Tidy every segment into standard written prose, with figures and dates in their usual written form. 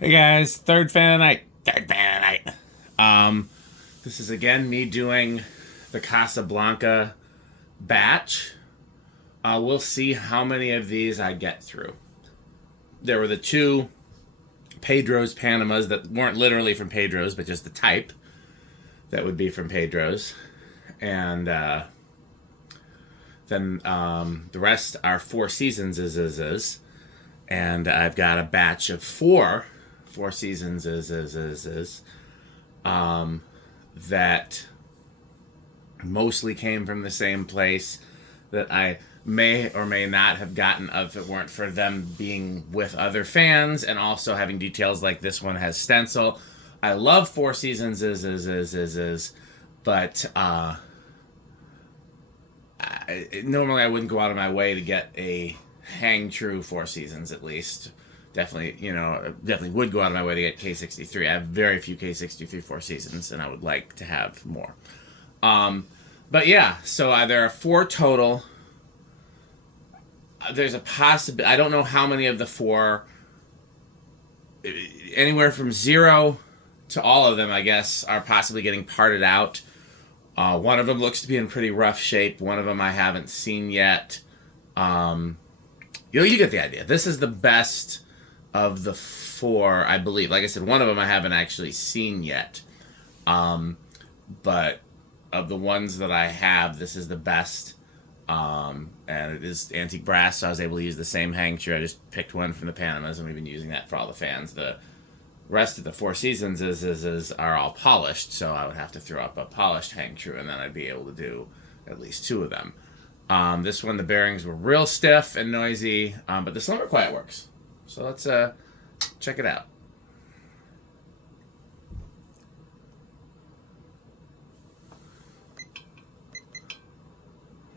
Hey guys, third fan of the night. Third fan of the night. This is again me doing the Casablanca batch. We'll see how many of these I get through. There were the two Pedro's Panamas that weren't literally from Pedro's, but just the type that would be from Pedro's. And then the rest are Four Seasons is. And I've got a batch of Four Seasons that mostly came from the same place that I may or may not have gotten if it weren't for them being with other fans and also having details like this one has stencil. I love Four Seasons but normally I wouldn't go out of my way to get a hang true Four Seasons at least. Definitely would go out of my way to get K63. I have very few K63 Four Seasons, and I would like to have more. But yeah, so there are four total. There's a possibility. I don't know how many of the four. Anywhere from 0 to all of them, I guess, are possibly getting parted out. One of them looks to be in pretty rough shape. One of them I haven't seen yet. You get the idea. This is the best of the four, I believe. Like I said, one of them I haven't actually seen yet. But of the ones that I have, this is the best. And it is antique brass, so I was able to use the same hang true. I just picked one from the Panamas, and we've been using that for all the fans. The rest of the Four Seasons are all polished, so I would have to throw up a polished hang true, and then I'd be able to do at least two of them. This one, the bearings were real stiff and noisy, but the slumber quiet works. So let's check it out.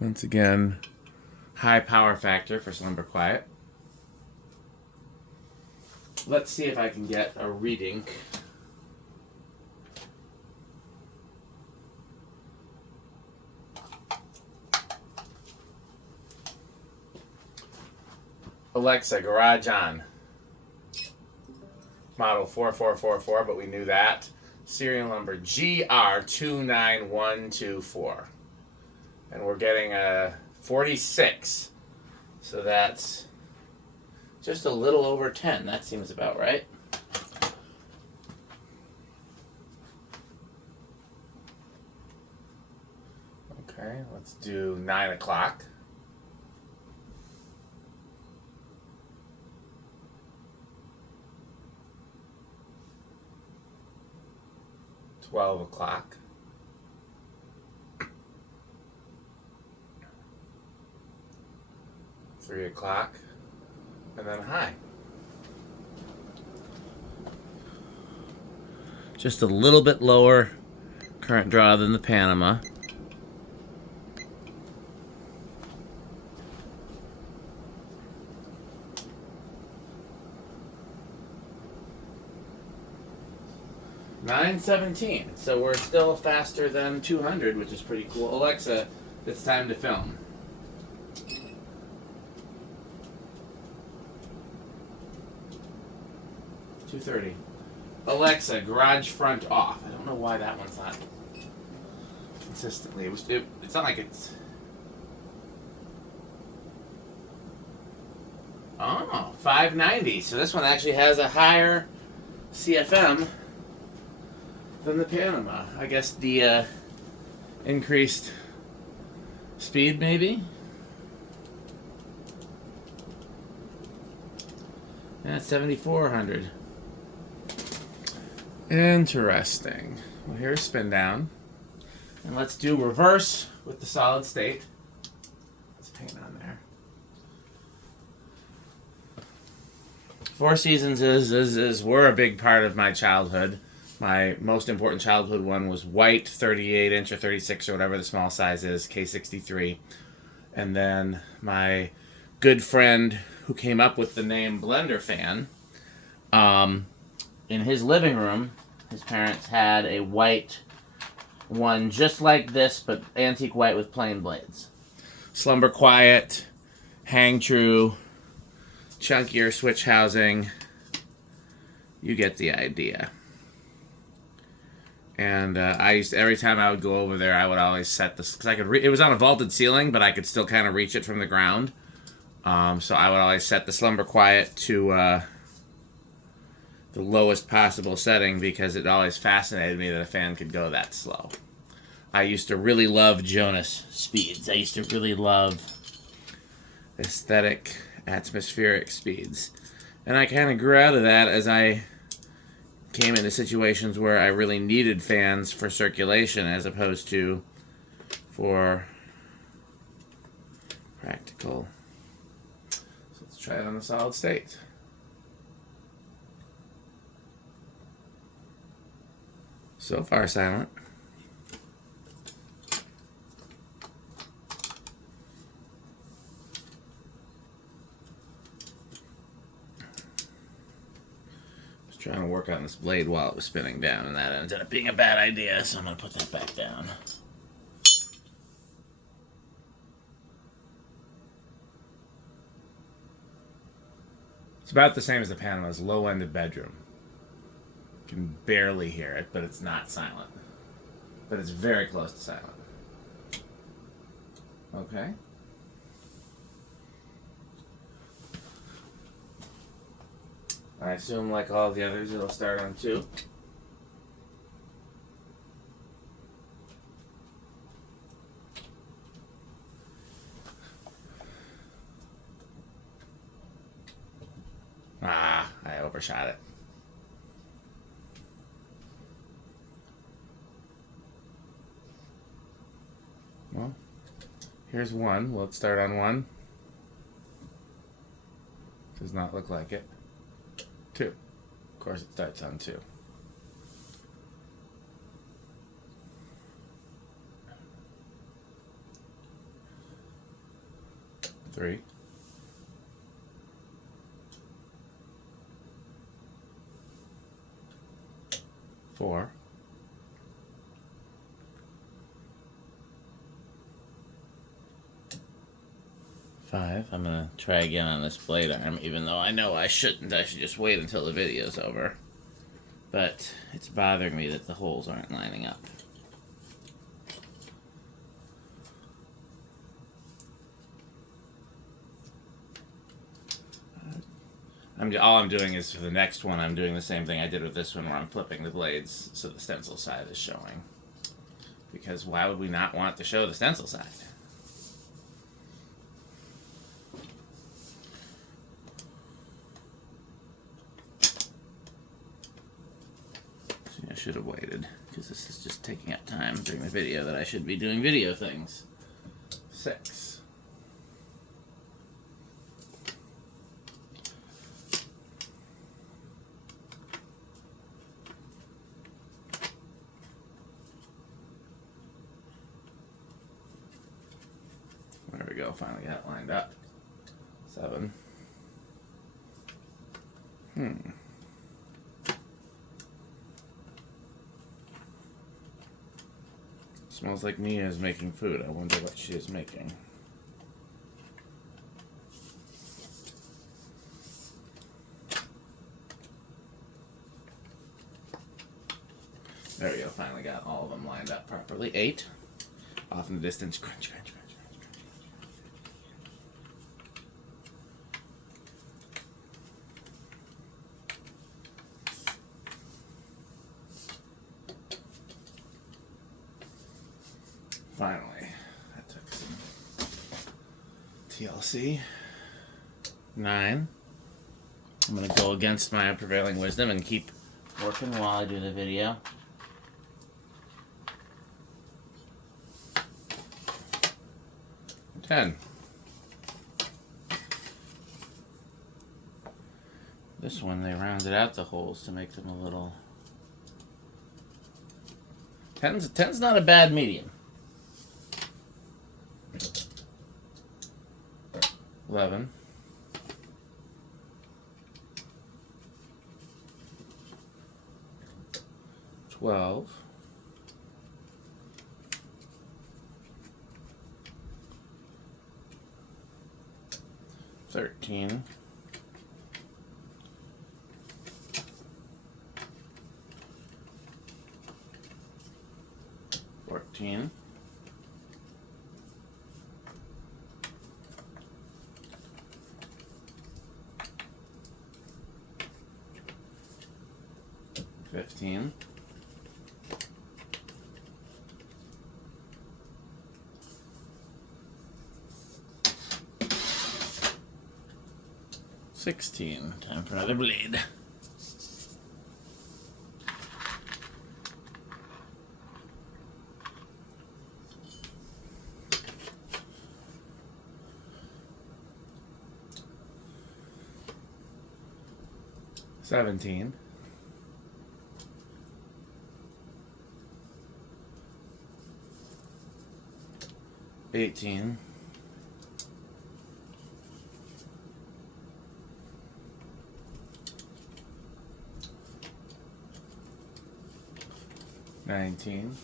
Once again, high power factor for slumber quiet. Let's see if I can get a reading. Alexa, garage on. Model 4444, but we knew that. Serial number GR29124. And we're getting a 46. So that's just a little over 10. That seems about right. Okay, let's do 9 o'clock. 12 o'clock. 3 o'clock. And then high. Just a little bit lower current draw than the Panama. $9.17, so we're still faster than 200, which is pretty cool. Alexa, it's time to film. $2.30. Alexa, garage front off. I don't know why that one's not consistently. It's not like it's. Oh, 590. So this one actually has a higher CFM than the Panama. I guess the increased speed, maybe? Yeah, 7,400. Interesting. Well, here's spin down. And let's do reverse with the solid state. Let's paint on there. Four Seasons were a big part of my childhood. My most important childhood one was white, 38 inch or 36 or whatever the small size is, K63. And then my good friend who came up with the name Blender Fan, in his living room, his parents had a white one just like this, but antique white with plain blades. Slumber quiet, hang true, chunkier switch housing, you get the idea. And I used to, every time I would go over there, I would always set this, because I could it was on a vaulted ceiling, but I could still kind of reach it from the ground. So I would always set the slumber quiet to the lowest possible setting, because it always fascinated me that a fan could go that slow. I used to really love Jonas speeds. I used to really love aesthetic atmospheric speeds. And I kind of grew out of that as I came into situations where I really needed fans for circulation as opposed to for practical. So let's try it on the solid state. So far silent. Trying to work on this blade while it was spinning down, and that ended up being a bad idea, so I'm going to put that back down. It's about the same as the Panamas, low-ended bedroom. You can barely hear it, but it's not silent. But it's very close to silent. Okay. I assume, like all the others, it'll start on 2. Ah, I overshot it. Well, here's 1. Will it start on 1? Does not look like it. 2. Of course it starts on 2. 3. 4. 5. I'm going to try again on this blade arm, even though I know I shouldn't. I should just wait until the video's over. But it's bothering me that the holes aren't lining up. All I'm doing is, for the next one, I'm doing the same thing I did with this one, where I'm flipping the blades so the stencil side is showing. Because why would we not want to show the stencil side? I should have waited, because this is just taking up time during the video that I should be doing video things. 6. There we go, finally got it lined up. 7. Smells like Mia is making food. I wonder what she is making. There we go, finally got all of them lined up properly. 8. Off in the distance, crunch, crunch, crunch, crunch, crunch. Finally, that took some TLC. 9. I'm going to go against my prevailing wisdom and keep working while I do the video. 10. This one, they rounded out the holes to make them a little... 10's not a bad medium. 11. 12. 13. 14. 15. 16. Time for another blade. $17. 18. 19.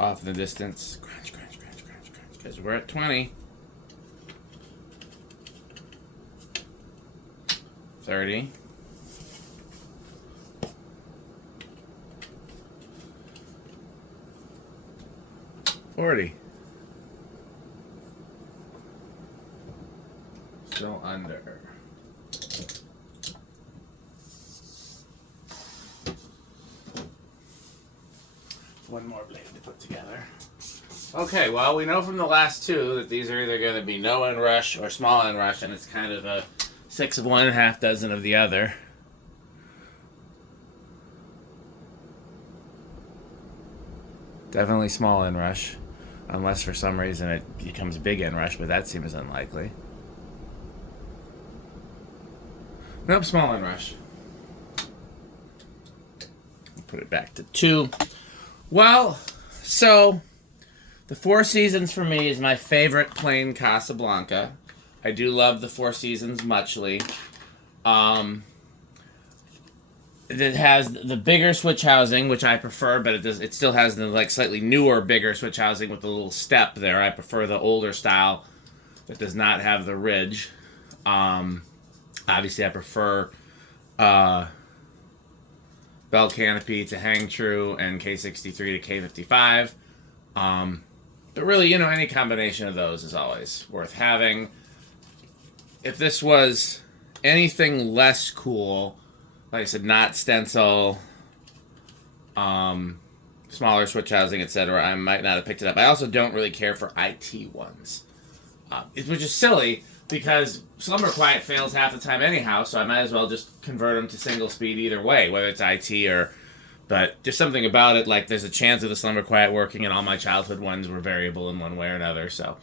Off in the distance. Crunch, crunch, crunch, crunch, crunch. Because we're at 20. 30. 40. Still under. One more blade to put together. Okay, well, we know from the last two that these are either going to be no inrush or small inrush, and it's kind of a 6 of one and a half dozen of the other. Definitely small inrush, unless for some reason it becomes big inrush, but that seems unlikely. Nope, small inrush. Put it back to 2. Well, so the Four Seasons for me is my favorite plain Casablanca. I do love the Four Seasons muchly. It has the bigger switch housing, which I prefer, but it still has the like slightly newer, bigger switch housing with the little step there. I prefer the older style that does not have the ridge. Obviously, I prefer Bell Canopy to Hang True and K63 to K55. But really, you know, any combination of those is always worth having. If this was anything less cool, like I said, not stencil, smaller switch housing, etc., I might not have picked it up. I also don't really care for IT ones, which is silly because Slumber Quiet fails half the time anyhow, so I might as well just convert them to single speed either way, whether it's IT or... But just something about it, like there's a chance of the Slumber Quiet working, and all my childhood ones were variable in one way or another, so...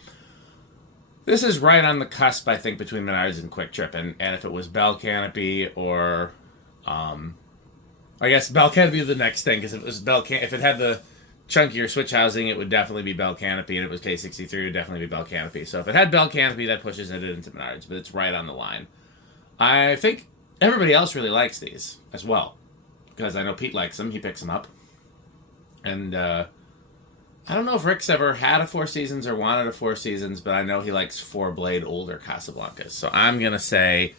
This is right on the cusp, I think, between Menards and Quick Trip, and if it was Bell Canopy or... I guess Bell Canopy is the next thing, because if it was if it had the chunkier switch housing, it would definitely be Bell Canopy, and if it was K63, it would definitely be Bell Canopy. So if it had Bell Canopy, that pushes it into Menards, but it's right on the line. I think everybody else really likes these as well, because I know Pete likes them. He picks them up. And I don't know if Rick's ever had a Four Seasons or wanted a Four Seasons, but I know he likes 4-blade older Casablancas. So I'm going to say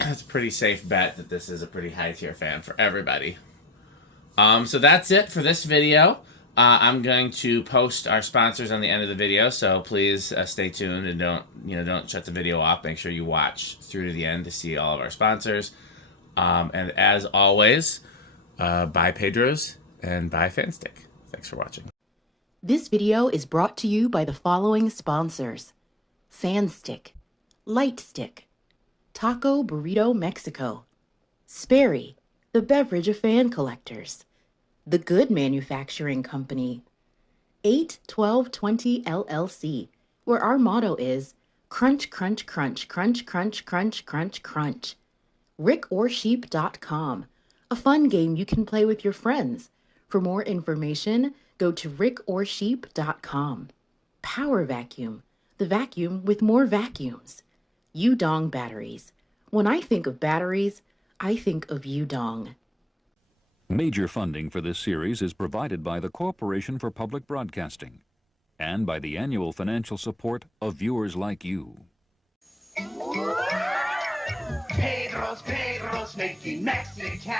it's a pretty safe bet that this is a pretty high-tier fan for everybody. So that's it for this video. I'm going to post our sponsors on the end of the video, so please stay tuned and don't shut the video off. Make sure you watch through to the end to see all of our sponsors. And as always, buy Pedro's and buy Fanstick. Thanks for watching. This video is brought to you by the following sponsors: Sandstick, Lightstick, Taco Burrito Mexico, Sperry, the beverage of fan collectors, The Good Manufacturing Company, 81220 LLC, where our motto is crunch, crunch, crunch, crunch, crunch, crunch, crunch, crunch. RickOrSheep.com, a fun game you can play with your friends. For more information, go to RickOrSheep.com. Power Vacuum, the vacuum with more vacuums. Udong Batteries. When I think of batteries, I think of Udong. Major funding for this series is provided by the Corporation for Public Broadcasting and by the annual financial support of viewers like you. Pedro's making Mexican.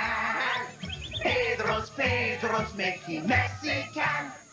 Pedro's Pedros make him Mexican.